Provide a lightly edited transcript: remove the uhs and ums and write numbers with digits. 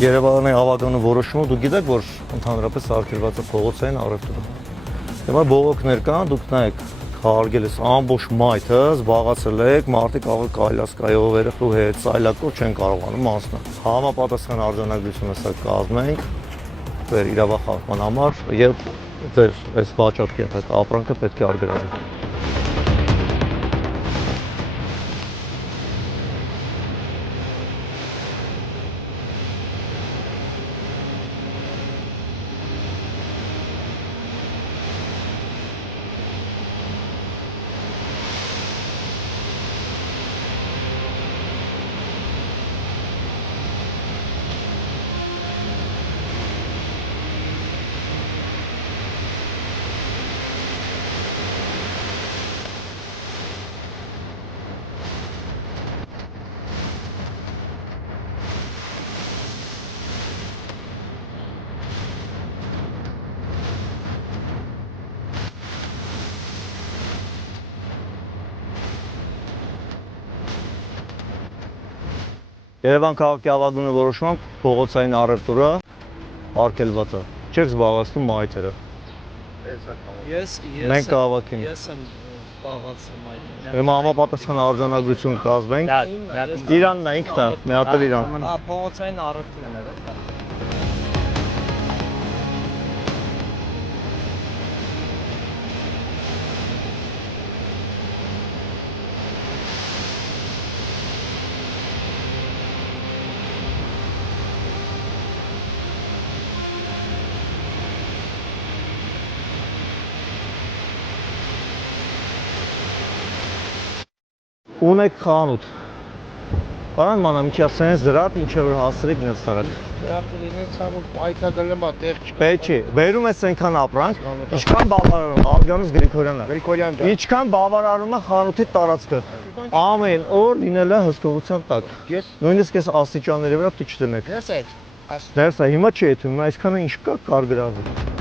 Երևանի ավագանու որոշումը դուք գիտեք, որ ընդհանրապես արգելված է փողոցային առևտուրը։ Հիմա բողոքներ կան, դուք նայեք, հարգել ես ամբողջ մայթը, զբաղացել եք, մարդիկ ավելի կայլասկայով երեխու հետ, սայլակով չեն կարողանում անցնել։ Համապատասխան արձանագրություն հսա կազմենք ձեր իրավախախտման համար եւ ձեր այս վաճառքի հետ ապրանքը պետք է արգելվի։ Երևան քաղաքի ավագունի որոշմամբ փողոցային առևտուրը արգելված է։ Չեք զբաղացնում մայթերը։ Մենք քաղաքին։ Ես եմ զբաղացնում այդ։ Հիմա համապատասխան արձանագրություն կազմենք։ Իրանն է ինքն է, մի հատ էլ Իրան։ Փողոցային առևտուրն է։ Ունեք խանութ։ Պարան մանա մի ասենց դրատ ինչ որ հասրեք ինձ տարած։ Դրատ ինձ ցավոք պայքարել եմ տեղ չկա։ Պետք է։ Բերում ես այնքան ապրանք, ինչքան բավարարում Արգանուս Գրիգորյանն է։ Գրիգորյան։ Ինչքան բավարարում է խանութի տարածքը։ Ամեն օր լինել է հսկողության տակ։ Ես Նույնիսկ այս աստիճանների վրա պիտի չդնեք։ ես այդ Դերս է հիմա չի եթում, այսքանը ինչ կա կարգրավի։